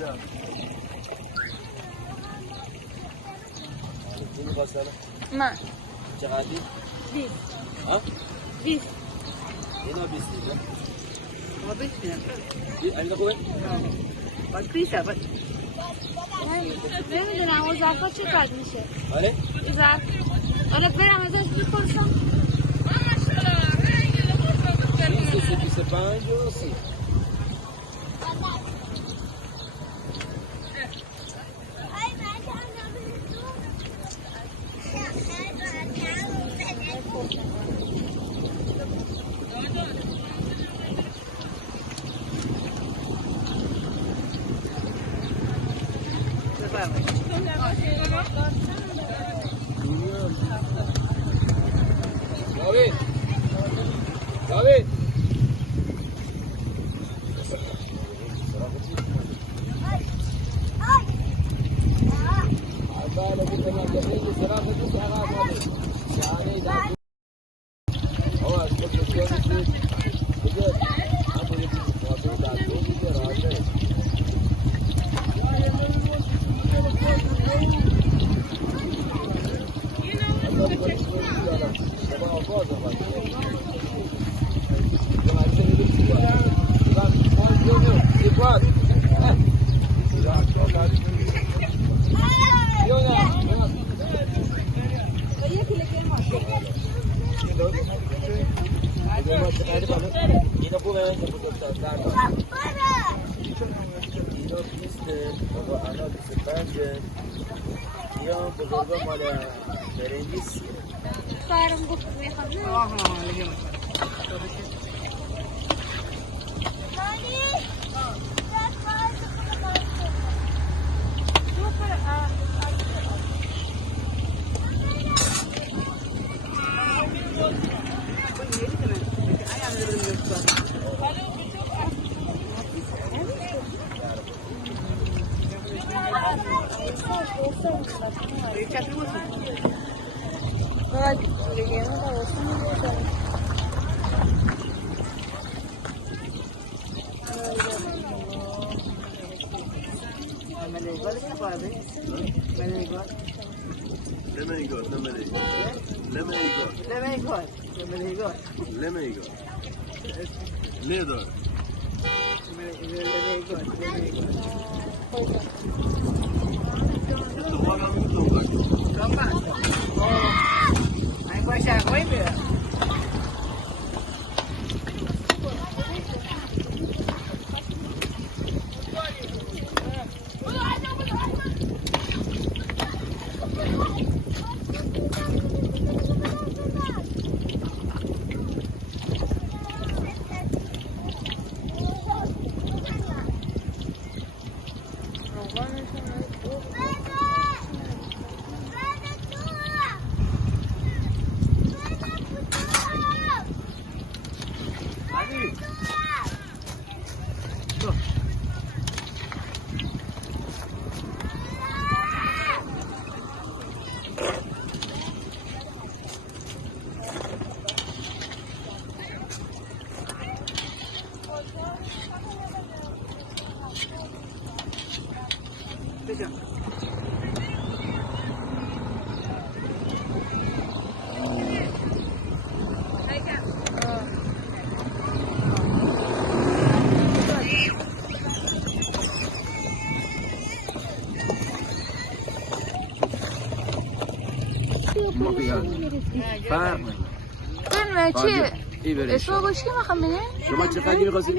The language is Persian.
نه این خواستنه من چقدری؟ 20 ها؟ 20 اینا 20 دیگه ما 20 میدم این خوبه؟ باید پیشه باید نمیدونم اون ظرفا چقدر میشه آره؟ این ظرف آره برم ازش بپرسم 25 و 30 جاوید جاوید اینو خوبه اینو 20 بابا انا 25 یا بزرگا مال برنگیس فرم گفت میخوام آها لگمت نه داره برمه چی؟ اسمه باش که میخوام بگم شما چه خیلی میخواستید؟